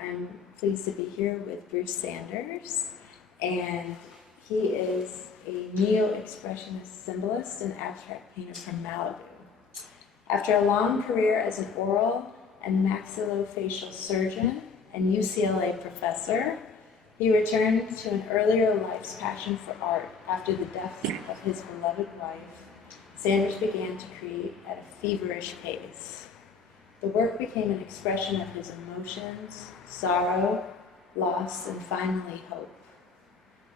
I'm pleased to be here with Bruce Sanders, and he is a neo-expressionist symbolist and abstract painter from Malibu. After a long career as an oral and maxillofacial surgeon and UCLA professor, he returned to an earlier life's passion for art. After the death of his beloved wife, Sanders began to create at a feverish pace. The work became an expression of his emotions, sorrow, loss, and finally hope.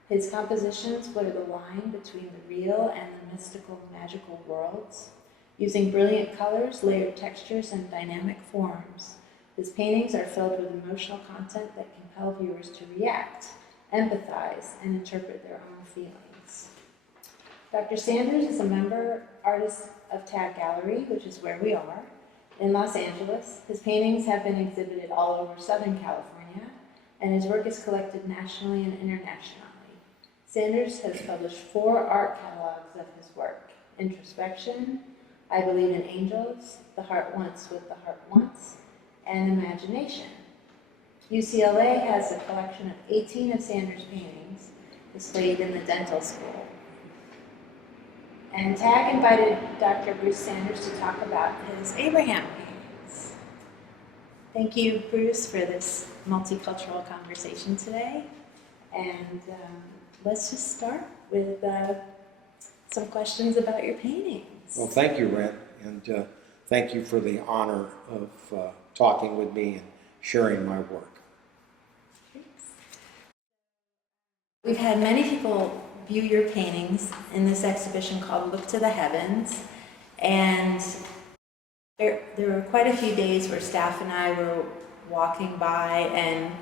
His compositions blur the line between the real and the mystical, magical worlds. Using brilliant colors, layered textures, and dynamic forms, his paintings are filled with emotional content that compel viewers to react, empathize, and interpret their own feelings. Dr. Sanders is a member artist of Tag Gallery, which is where we are, in Los Angeles. His paintings have been exhibited all over Southern California, and his work is collected nationally and internationally. Sanders has published 4 art catalogs of his work: Introspection, I Believe in Angels, The Heart Wants What the Heart Wants, and Imagination. UCLA has a collection of 18 of Sanders' paintings displayed in the dental school. And TAG invited Dr. Bruce Sanders to talk about his Abraham paintings. Thank you, Bruce, for this multicultural conversation today. And let's just start with some questions about your paintings. Well, thank you, Ren, and thank you for the honor of talking with me and sharing my work. Thanks. We've had many people view your paintings in this exhibition called Look to the Heavens, and there were quite a few days where staff and I were walking by, and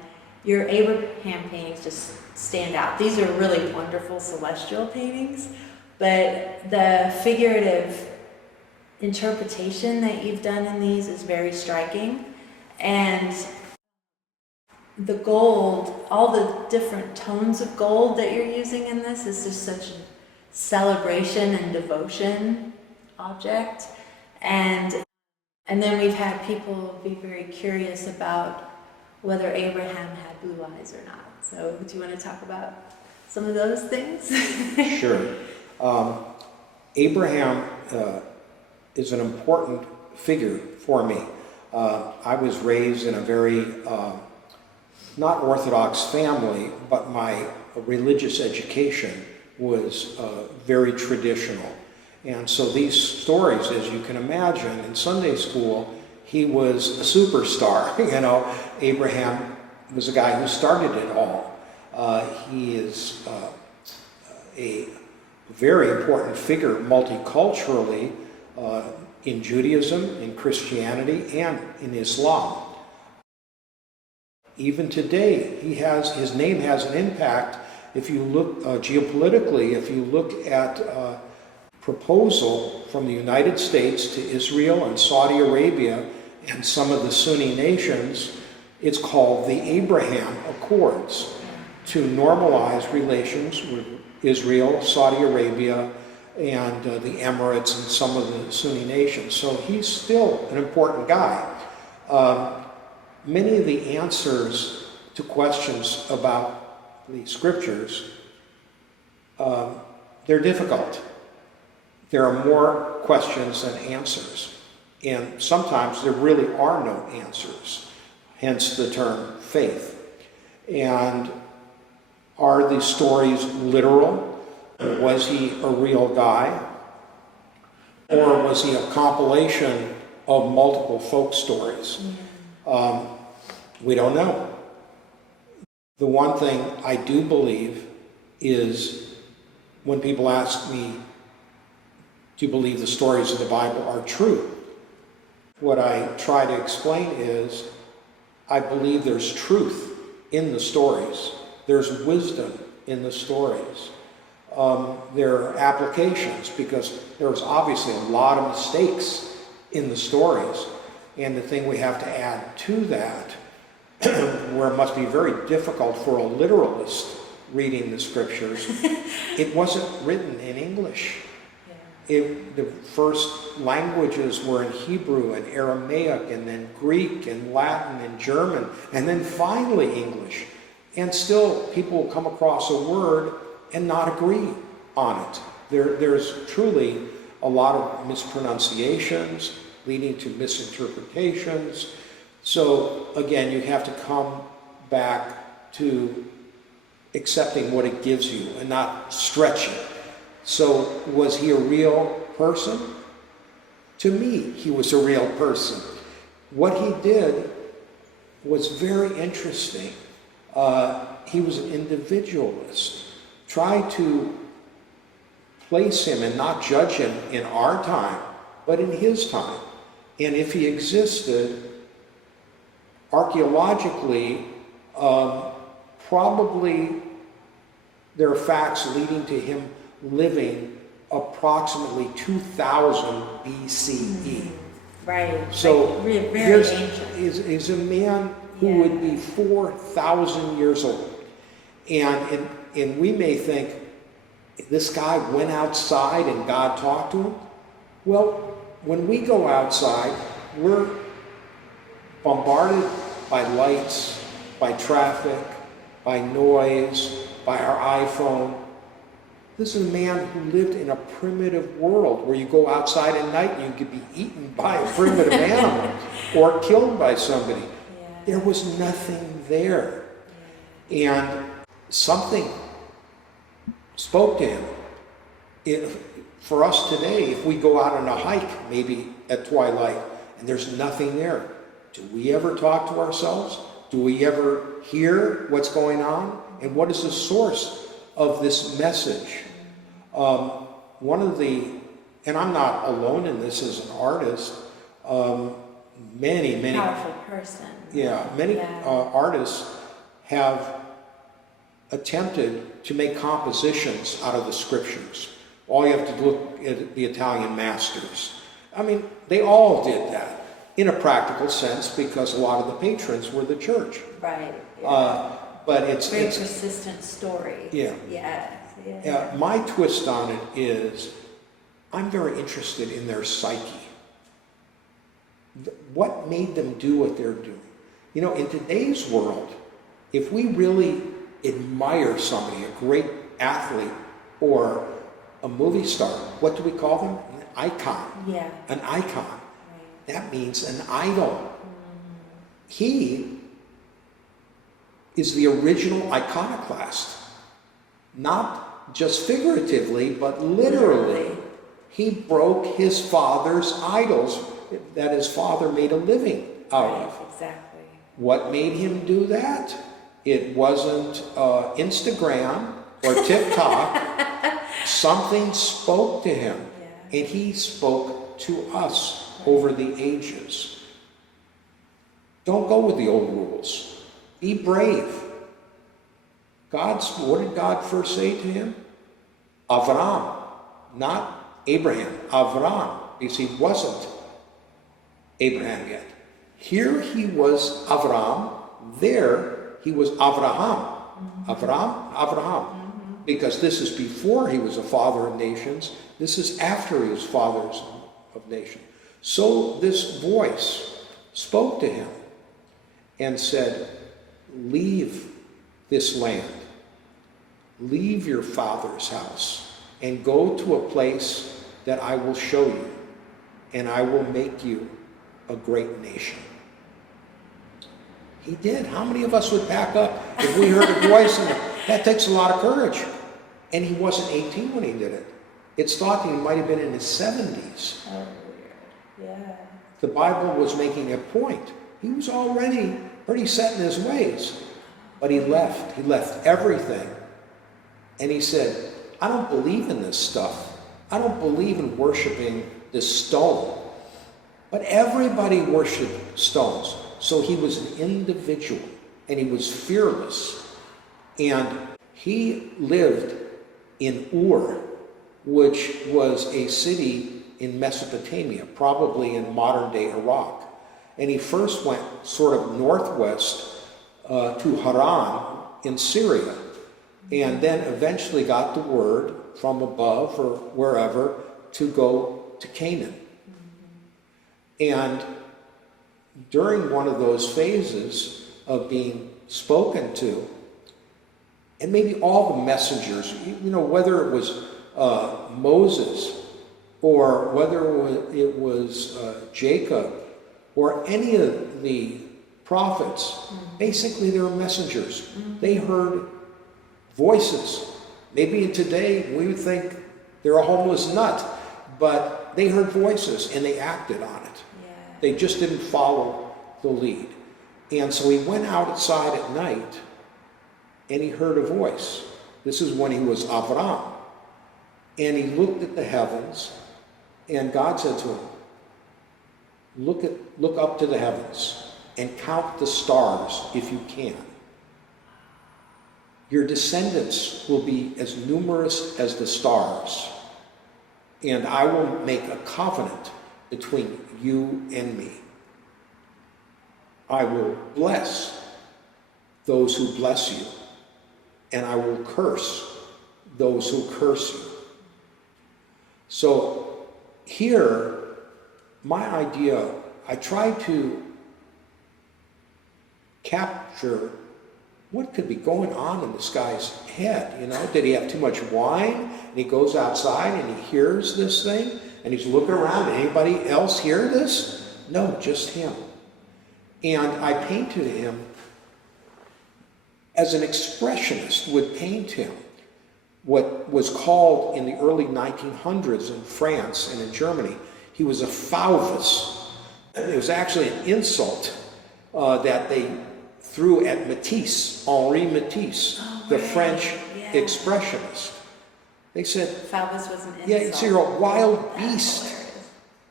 your Abraham paintings just stand out. These are really wonderful celestial paintings, but the figurative interpretation that you've done in these is very striking. And the gold, all the different tones of gold that you're using in this is just such a celebration and devotion object. And then we've had people be very curious about whether Abraham had blue eyes or not. So do you want to talk about some of those things? Sure. Abraham is an important figure for me. I was raised in a very not Orthodox family, but my religious education was very traditional. And so these stories, as you can imagine, in Sunday school, he was a superstar. You know, Abraham was a guy who started it all. He is a very important figure multiculturally in Judaism, in Christianity, and in Islam. Even today, his name has an impact. If you look geopolitically, if you look at proposal from the United States to Israel and Saudi Arabia and some of the Sunni nations, it's called the Abraham Accords, to normalize relations with Israel, Saudi Arabia, and the Emirates and some of the Sunni nations. So he's still an important guy. Many of the answers to questions about the scriptures, they're difficult. There are more questions than answers. And sometimes there really are no answers, hence the term faith. And are these stories literal? Was he a real guy? Or was he a compilation of multiple folk stories? We don't know. The one thing I do believe is when people ask me, do you believe the stories of the Bible are true? What I try to explain is I believe there's truth in the stories. There's wisdom in the stories. There are applications, because there's obviously a lot of mistakes in the stories. And the thing we have to add to that, where it must be very difficult for a literalist reading the scriptures, it wasn't written in English. the first languages were in Hebrew and Aramaic, and then Greek and Latin and German, and then finally English. And still, people will come across a word and not agree on it. There's truly a lot of mispronunciations leading to misinterpretations. So again, you have to come back to accepting what it gives you and not stretch it. So was he a real person? To me, he was a real person. What he did was very interesting. He was an individualist. Try to place him and not judge him in our time, but in his time. And if he existed, archaeologically, probably there are facts leading to him living approximately 2000 BCE. Right. So like, very here's ancient. is a man who would be 4,000 years old. And we may think, this guy went outside and God talked to him. Well, when we go outside, we're bombarded by lights, by traffic, by noise, by our iPhone. This is a man who lived in a primitive world where you go outside at night and you could be eaten by a primitive animal or killed by somebody. Yeah. There was nothing there. And something spoke to him. For us today, if we go out on a hike, maybe at twilight, and there's nothing there, do we ever talk to ourselves? Do we ever hear what's going on? And what is the source of this message? One of the, and I'm not alone in this as an artist, many Powerful person. many artists have attempted to make compositions out of the scriptures. All you have to look at the Italian masters. I mean, they all did that in a practical sense because a lot of the patrons were the church. Right. But it's very persistent story. Yeah. Yeah. My twist on it is I'm very interested in their psyche. What made them do what they're doing? You know, in today's world, if we really admire somebody, a great athlete or a movie star, what do we call them? An icon. Yeah. An icon. Right. That means an idol. He is the original iconoclast. Not just figuratively, but literally. He broke his father's idols that his father made a living out of. Exactly. What made him do that? It wasn't Instagram or TikTok. Something spoke to him, and he spoke to us over the ages. Don't go with the old rules. Be brave. What did God first say to him? Avram, not Abraham. Avram, because he wasn't Abraham yet. Here he was Avram. There he was Avraham. Avraham. Because this is before he was a father of nations. This is after he was father of nations. So this voice spoke to him and said, leave this land. Leave your father's house and go to a place that I will show you, and I will make you a great nation. He did. How many of us would back up if we heard a voice? And that takes a lot of courage. And he wasn't 18 when he did it. It's thought that he might have been in his 70s. Oh, weird. Yeah. The Bible was making a point. He was already pretty set in his ways. But he left. He left everything. And he said, I don't believe in this stuff. I don't believe in worshiping this stone. But everybody worshiped stones. So he was an individual, and he was fearless. And he lived in Ur, which was a city in Mesopotamia, probably in modern-day Iraq. And he first went sort of northwest to Haran in Syria, and then eventually got the word from above or wherever to go to Canaan. And during one of those phases of being spoken to, and maybe all the messengers, whether it was Moses or whether it was Jacob or any of the prophets, basically they were messengers. They heard voices. Maybe today we would think they're a homeless nut, but they heard voices and they acted on it. Yeah. They just didn't follow the lead. And so he went outside at night and he heard a voice. This is when he was Avram. And he looked at the heavens, and God said to him, look up to the heavens and count the stars if you can. Your descendants will be as numerous as the stars, and I will make a covenant between you and me. I will bless those who bless you, and I will curse those who curse you. So here, my idea, I try to capture what could be going on in this guy's head. Did he have too much wine? And he goes outside and he hears this thing, and he's looking around. Did anybody else hear this? No, just him. And I painted him as an expressionist would paint him. What was called in the early 1900s in France and in Germany, he was a Fauvus. It was actually an insult that they threw at Matisse, Henri Matisse, the French expressionist. They said, Fauvus was an insult. Yeah, so you're a wild beast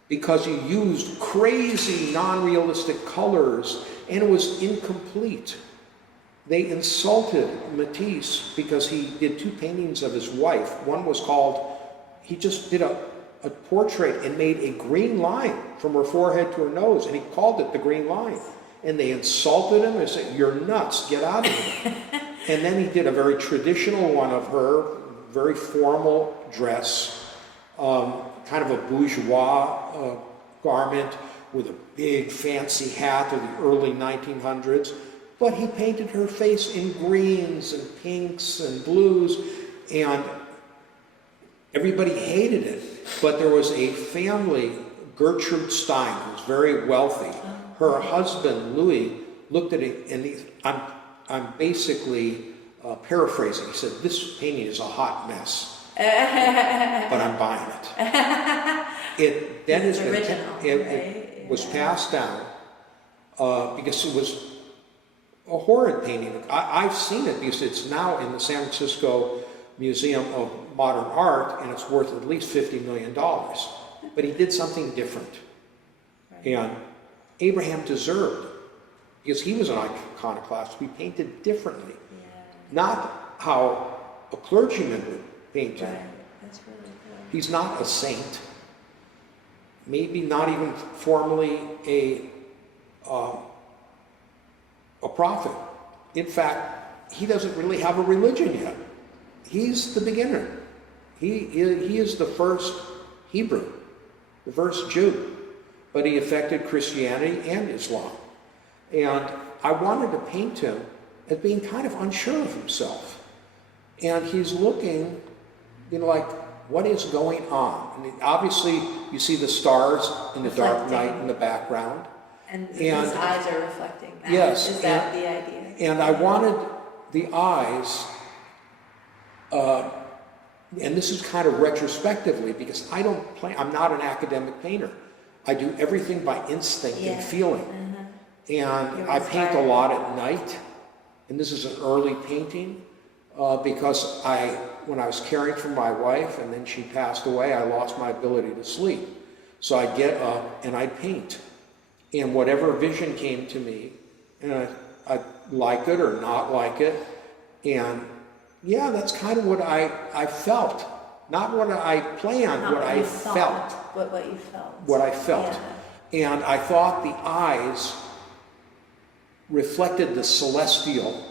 because you used crazy, non-realistic colors, and it was incomplete. They insulted Matisse because he did two paintings of his wife. One was called, he just did a portrait and made a green line from her forehead to her nose, and he called it the green line. And they insulted him and said, "You're nuts, get out of here." And then he did a very traditional one of her, very formal dress, kind of a bourgeois garment with a big fancy hat of the early 1900s. But he painted her face in greens and pinks and blues, and everybody hated it. But there was a family, Gertrude Stein, who was very wealthy. Her husband, Louis, looked at it, and I'm basically paraphrasing. He said, "This painting is a hot mess, but I'm buying it." It then has been it was passed down because it was a horrid painting. I've seen it because it's now in the San Francisco Museum of Modern Art, and it's worth at least $50 million. But he did something different. And Abraham deserved, because he was an iconoclast, to be painted differently. Not how a clergyman would paint him. That's really cool. He's not a saint. Maybe not even formally a prophet. In fact, he doesn't really have a religion yet. He's the beginner. He is the first Hebrew, the first Jew, but he affected Christianity and Islam. And I wanted to paint him as being kind of unsure of himself. And he's looking, like, what is going on? And obviously, you see the stars in the dark night in the background. And his eyes are reflecting that. Yes. Is that the idea? And I wanted the eyes, and this is kind of retrospectively, because I'm not an academic painter. I do everything by instinct and feeling. And I paint a lot at night, and this is an early painting, because when I was caring for my wife and then she passed away, I lost my ability to sleep. So I'd get up and I'd paint. And whatever vision came to me, and I'd like it or not like it. And yeah, that's kind of what I felt. Not what I planned, Not what I felt. What you felt. What I felt. Yeah. And I thought the eyes reflected the celestial,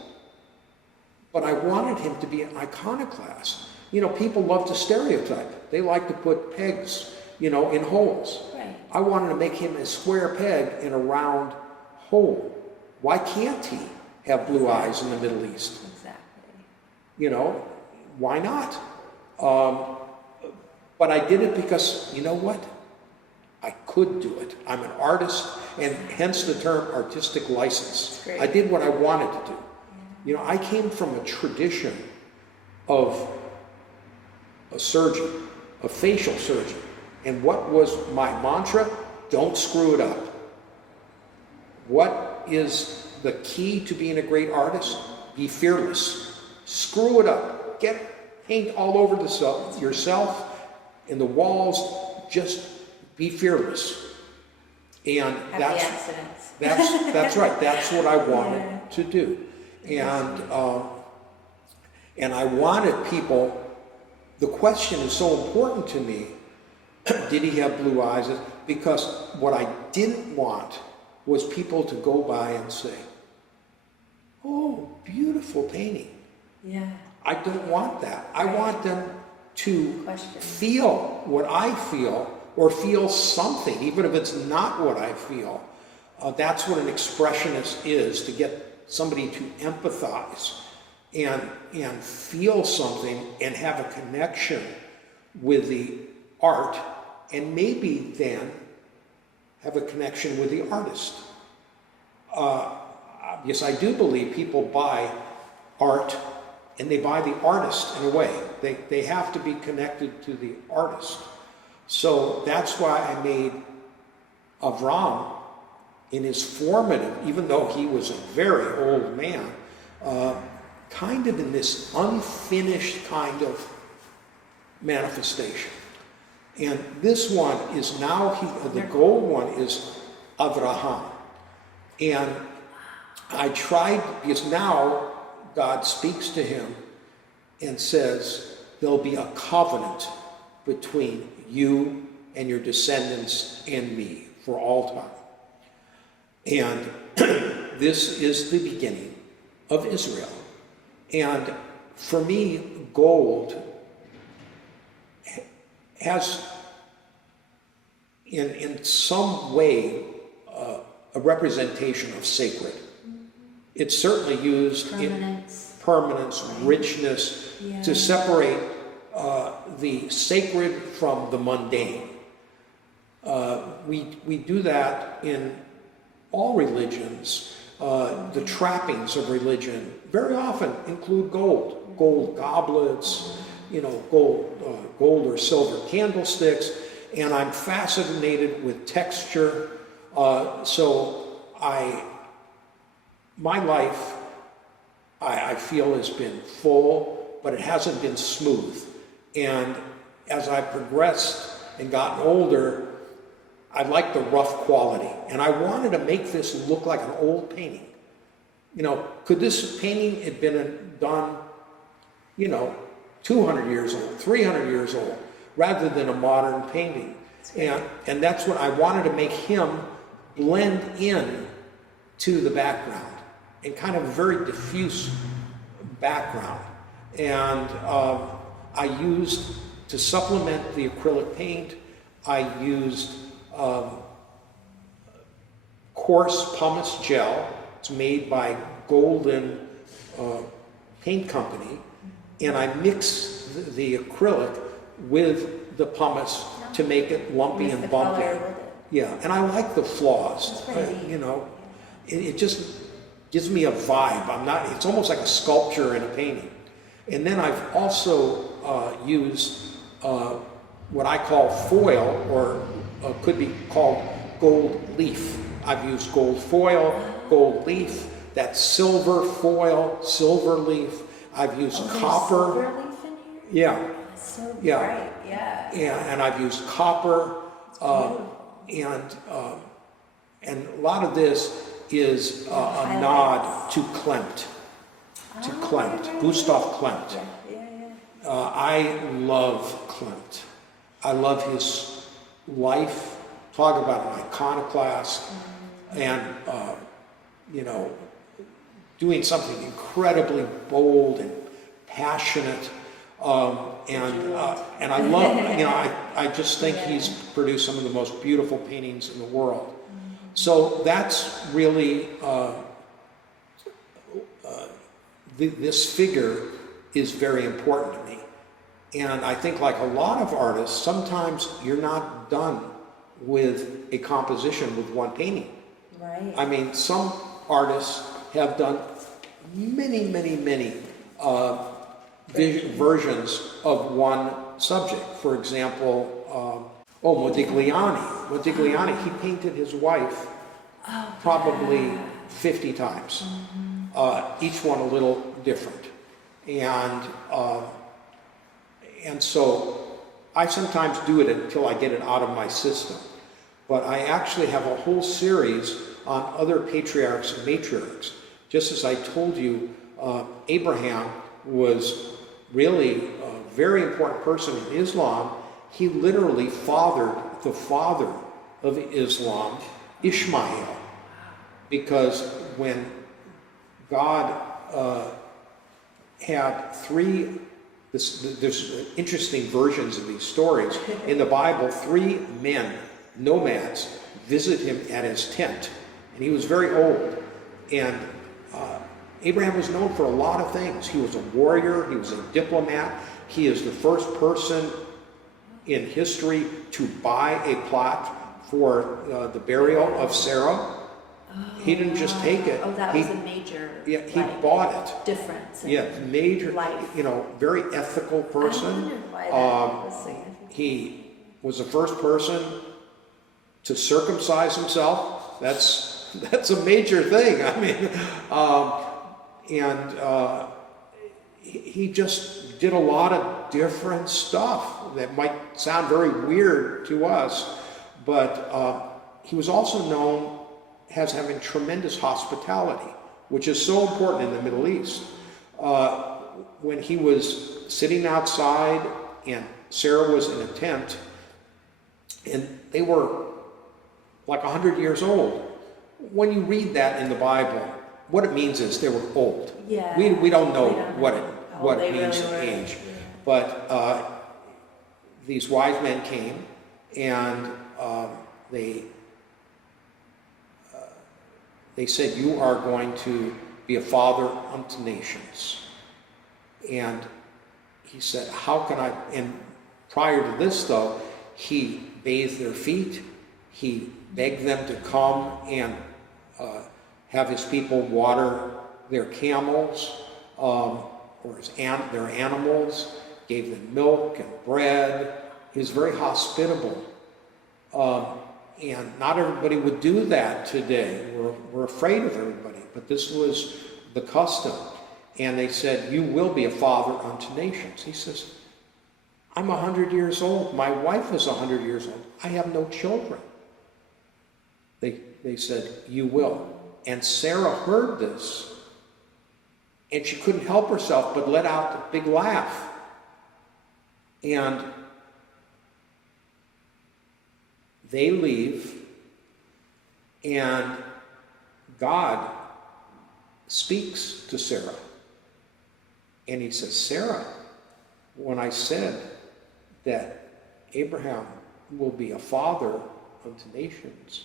but I wanted him to be an iconoclast. You know, people love to stereotype. They like to put pegs, you know, in holes. Right. I wanted to make him a square peg in a round hole. Why can't he have blue eyes in the Middle East? Exactly. You know, why not? But I did it because, you know what? I could do it. I'm an artist, and hence the term artistic license. Great. I did what I wanted to do. You know, I came from a tradition of a surgeon, a facial surgeon. And what was my mantra? Don't screw it up. What is the key to being a great artist? Be fearless. Screw it up. Get paint all over yourself, in the walls. Just be fearless. And Happy accidents. that's right. That's what I wanted Yeah. to do. And I wanted people, the question is so important to me, did he have blue eyes? Because what I didn't want was people to go by and say, oh, beautiful painting. Yeah. I don't want that. I want them to Question. feel what I feel, or feel something, even if it's not what I feel. That's what an expressionist is, to get somebody to empathize and feel something and have a connection with the art, and maybe then have a connection with the artist. Yes, I do believe people buy art, and they buy the artist in a way. They have to be connected to the artist. So that's why I made Avram, in his formative, even though he was a very old man, kind of in this unfinished kind of manifestation. And this one is now, the gold one is Avraham. And I tried, because now God speaks to him and says, there'll be a covenant between you and your descendants and me for all time. And this is the beginning of Israel. And for me, gold has, in some way, a representation of sacred. It's certainly used in permanence, richness, Yeah. to separate the sacred from the mundane. We do that in all religions. The trappings of religion very often include gold. Gold goblets, you know, gold or silver candlesticks. And I'm fascinated with texture. My life, I feel, has been full, but it hasn't been smooth. And as I progressed and gotten older, I like the rough quality. And I wanted to make this look like an old painting. You know, could this painting have been done, 200 years old, 300 years old, rather than a modern painting? And that's what I wanted to make him blend in to the background, and kind of a very diffuse background. And I used, to supplement the acrylic paint, I used coarse pumice gel. It's made by Golden Paint Company. And I mixed the acrylic with the pumice to make it lumpy and bumpy. Yeah, and I like the flaws. It just gives me a vibe. It's almost like a sculpture in a painting. And then I've also used what I call foil, or could be called gold leaf. I've used gold foil, gold leaf, that's silver foil, silver leaf. I've used copper. Silver leaf in here? Yeah. That's so Yeah. bright, yeah. And I've used copper. And a lot of this is a nod to Klimt. Gustav Klimt. Yeah. I love Klimt. I love his life. Talk about an iconoclast. And, doing something incredibly bold and passionate. And I love, I just think he's produced some of the most beautiful paintings in the world. So that's really, this figure is very important to me. And I think, like a lot of artists, sometimes you're not done with a composition with one painting. Right. I mean, some artists have done many versions of one subject. For example, Modigliani. Modigliani, he painted his wife probably 50 times. Each one a little different. And so I sometimes do it until I get it out of my system. But I actually have a whole series on other patriarchs and matriarchs. Just as I told you, Abraham was really a very important person in Islam. He literally fathered the father of Islam, Ishmael. Because when God had there's interesting versions of these stories. In the Bible, 3 men, nomads, visit him at his tent. And he was very old. And Abraham was known for a lot of things. He was a warrior. He was a diplomat. He is the first person in history to buy a plot for the burial of Sarah. He didn't just take it. Oh, that was a major. Yeah, he bought it. Difference. Yeah, major. Life. Very ethical person. I wondered why that was significant. He was the first person to circumcise himself. That's a major thing. I mean, he just did a lot of different stuff that might sound very weird to us, but he was also known as having tremendous hospitality, which is so important in the Middle East. When he was sitting outside and Sarah was in a tent, and they were like 100 years old. When you read that in the Bible, what it means is they were old. Yeah. We don't know what it they means really in were. age. Yeah. But these wise men came, and they said, "You are going to be a father unto nations." And he said, "How can I?" And prior to this, though, he bathed their feet. He begged them to come and have his people water their camels or their animals, gave them milk and bread. He was very hospitable. And not everybody would do that today. We're afraid of everybody, but this was the custom. And they said, "You will be a father unto nations." He says, "I'm 100 years old. My wife is 100 years old. I have no children." They said, "You will." And Sarah heard this, and she couldn't help herself but let out a big laugh. And they leave, and God speaks to Sarah. And he says, "Sarah, when I said that Abraham will be a father unto nations,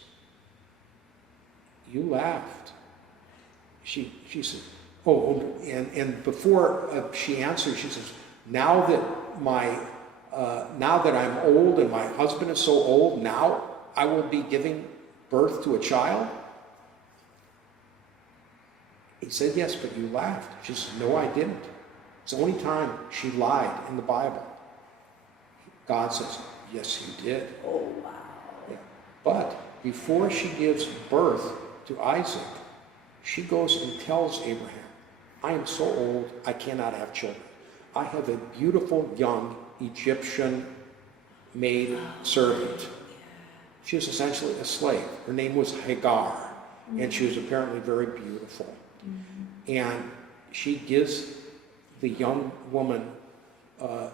you laughed." She said, and before she answered, she says, now that I'm old and my husband is so old, now I will be giving birth to a child?" He said, "Yes, but you laughed." She said, "No, I didn't." It's the only time she lied in the Bible. God says, "Yes, you did." Oh, wow. Yeah. But before she gives birth to Isaac, she goes and tells Abraham, "I am so old, I cannot have children. I have a beautiful young Egyptian maid servant." She was essentially a slave. Her name was Hagar, and she was apparently very beautiful. And she gives the young woman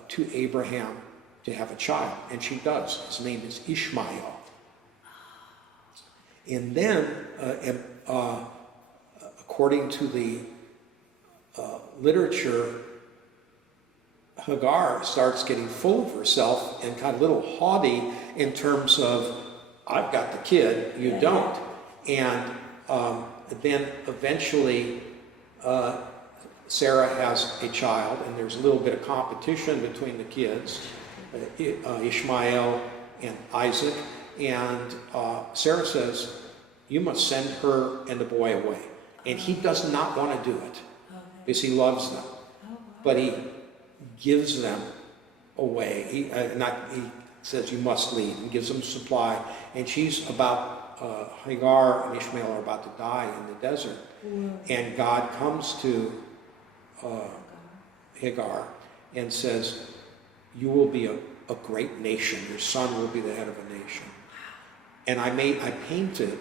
to Abraham to have a child, and she does. His name is Ishmael. And then, according to the literature, Hagar starts getting full of herself and kind of a little haughty in terms of, I've got the kid, you don't. And then eventually Sarah has a child, and there's a little bit of competition between the kids, Ishmael and Isaac. And Sarah says, you must send her and the boy away. And he does not want to do it because he loves them. But he gives them away. He says, you must leave, and gives them supply. And she's about, Hagar and Ishmael are about to die in the desert. And God comes to Hagar and says, you will be a great nation. Your son will be the head of a nation. And I painted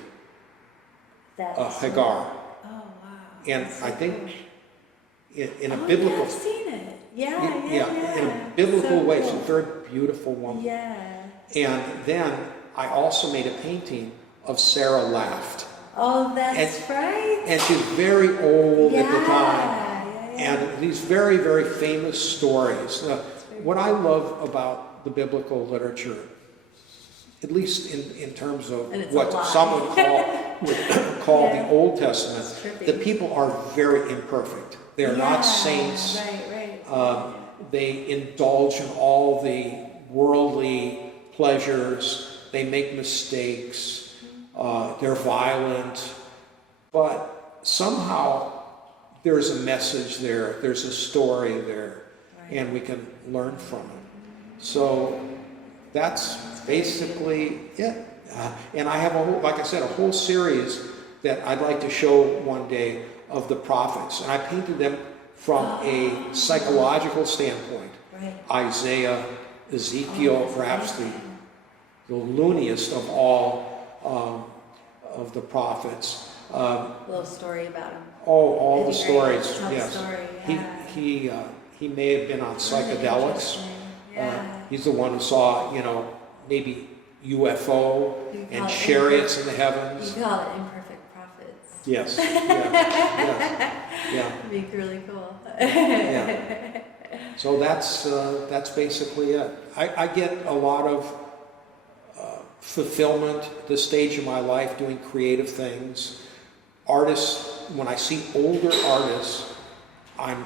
Hagar. Oh, wow. And That's so I think cool. in a biblical... Yeah, I've seen it. Yeah. In a biblical so way, cool. she's a very beautiful woman. Yeah. And then I also made a painting of Sarah Laughed. Oh, that's right. And she's very old at the time. Yeah. And these very, very famous stories. What I love about the biblical literature, at least in terms of what some would call the Old Testament, the people are very imperfect. They are not saints. Right. They indulge in all the worldly pleasures. They make mistakes. They're violent. But somehow there's a message there. There's a story there. And we can learn from it. So that's basically it. And I have a whole series that I'd like to show one day of the prophets. And I painted them from a psychological standpoint. Isaiah, Ezekiel, perhaps the looniest of all of the prophets. Little story about him. Oh, all the stories. Tell Yes. the story. He may have been on psychedelics. He's the one who saw, maybe UFO and chariots in the heavens. You call it imperfect prophets. Yes. Yeah. It'd be really cool. Yeah. So that's basically it. I get a lot of fulfillment at this stage of my life doing creative things. Artists, when I see older artists, I'm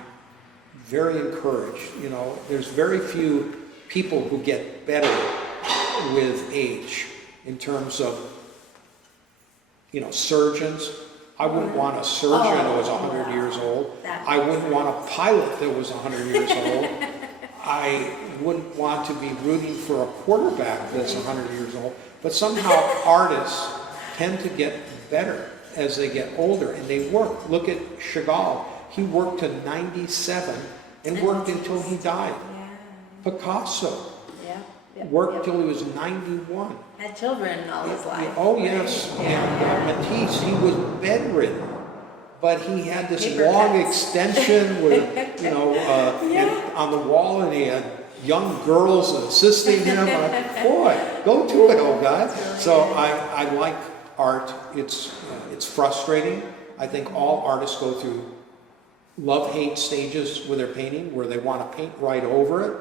very encouraged. There's very few people who get better with age in terms of, surgeons. I wouldn't want a surgeon who was 100 years old. I wouldn't want a pilot that was 100 years old. I wouldn't want to be rooting for a quarterback that's 100 years old. But somehow artists tend to get better as they get older, and they work. Look at Chagall. He worked to 97 and worked until he died. Picasso worked till he was 91. Had children all his life. Oh, yes. And Matisse, he was bedridden, but he had this Paper long cuts. extension with, and on the wall, and he had young girls assisting him. Boy, go to it, old guy. So I like art. It's frustrating. I think all artists go through love-hate stages with their painting, where they want to paint right over it.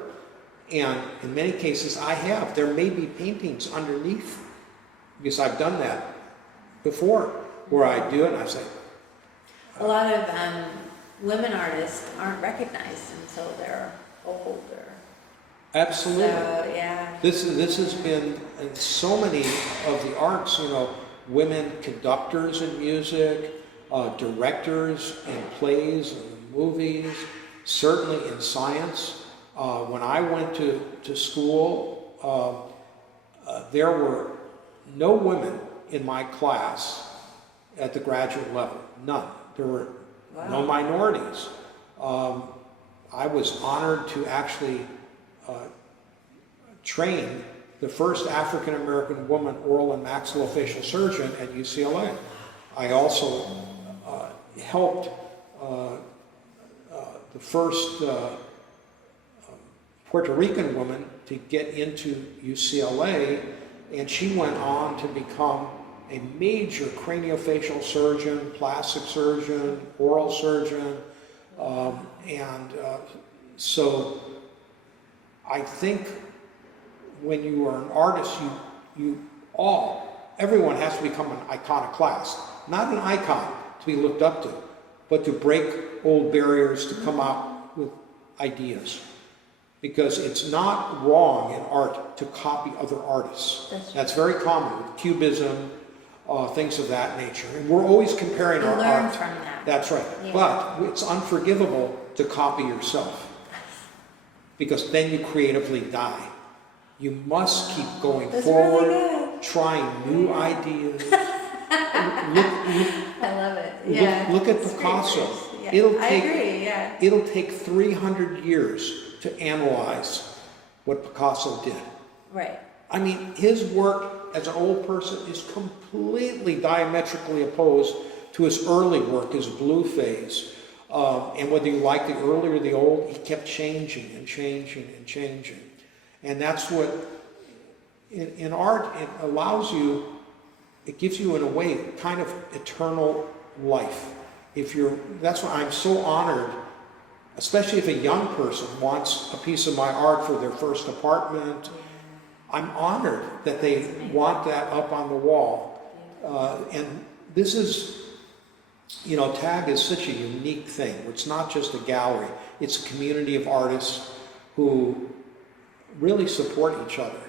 And in many cases, I have. There may be paintings underneath, because I've done that before, where I do it and I say... A lot of women artists aren't recognized until they're older. Absolutely. So, yeah. This has been in so many of the arts, women conductors in music, directors in plays and movies, certainly in science. When I went to school, there were no women in my class at the graduate level. None. There were no minorities. I was honored to actually train the first African American woman oral and maxillofacial surgeon at UCLA. I also helped the first Puerto Rican woman to get into UCLA, and she went on to become a major craniofacial surgeon, plastic surgeon, oral surgeon, so I think when you are an artist, everyone has to become an iconoclast. Not an icon to be looked up to, but to break old barriers, to come out with ideas. Because it's not wrong in art to copy other artists. That's very common with Cubism, things of that nature. And we're always comparing our learn art. from that. That's right. Yeah. But it's unforgivable to copy yourself. Because then you creatively die. You must keep going That's forward, really good. trying new ideas. I love it. Yeah. Look at It's Picasso. great. Yeah. I take agree, yeah. It'll take 300 years to analyze what Picasso did. Right. I mean, his work as an old person is completely diametrically opposed to his early work, his blue phase. And whether you like the early or the old, he kept changing and changing and changing. And that's what, in art, it allows you, it gives you in a way kind of eternal life. That's why I'm so honored, especially if a young person wants a piece of my art for their first apartment. I'm honored that they want that up on the wall. And this is, TAG is such a unique thing. It's not just a gallery. It's a community of artists who really support each other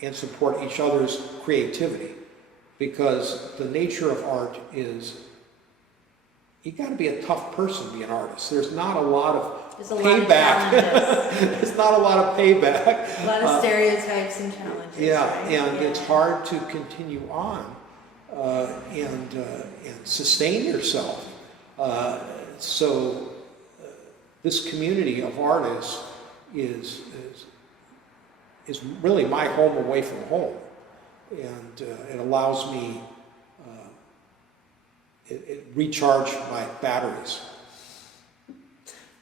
and support each other's creativity. Because the nature of art is, you got to be a tough person to be an artist. There's not a lot of payback. There's not a lot of payback. A lot of stereotypes and challenges. Yeah, right? and it's hard to continue on and sustain yourself. So this community of artists is really my home away from home. And it allows me, it recharge my batteries.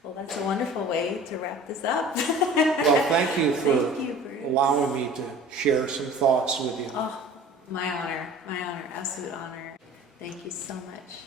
Well, that's a wonderful way to wrap this up. Well, thank you for Bruce. allowing me to share some thoughts with you. Oh, my honor, absolute honor. Thank you so much.